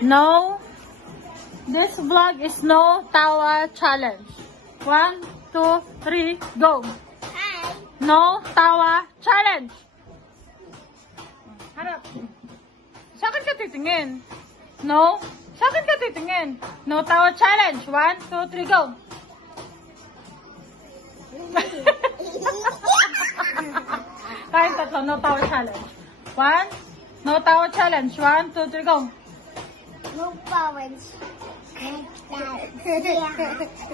No. This vlog is no tawa challenge. 1, 2, 3, go. Hi. No tawa challenge. Harap. Sa akin ka titingin. No. Sa akin ka titingin. No tawa challenge. 1, 2, 3, go. Kain tatlo. No tawa challenge. 1. No tawa challenge. 1, 2, 3, go. No powers.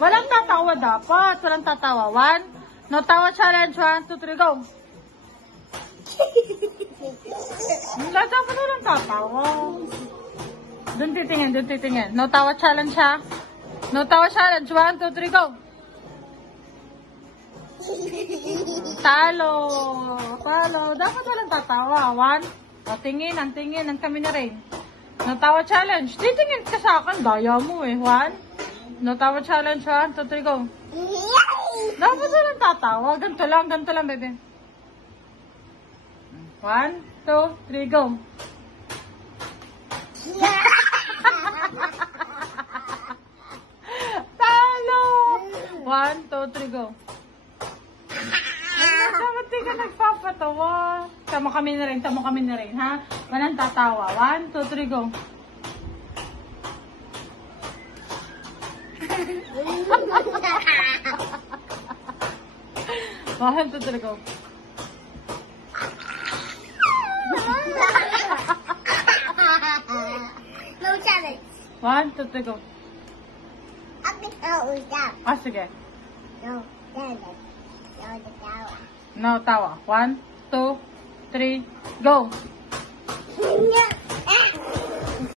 Walang tatawa dapat. Walang tatawa. 1. No tawa challenge. 1, 2, 3, go. Dapat walang tatawa. Doon titingin, doon titingin. No tawa challenge ha. No tawa challenge. 1, 2, 3, go. Talo. Talo. Dapat walang tatawa. 1. O, tingin, ang kami na rin. No tawa challenge. Titingin ka sa akin. Daya mo eh. 1. No tawa challenge. 1, 2, 3, go. Dapat walang tatawa. Ganito lang, bebe. 1, 2, 3, go. Talo! 1, 2, 3, go. Dapat di ka nagpapatawa. Tama kami na rin, ha? Walang tatawa. 1, 2, 3, go. 1, 2, 3, go. No challenge. 1, 2, 3, go. Okay, no usap. Ah, sige. No challenge. No tawa. No tawa. 1, 2, 3, go. Yeah.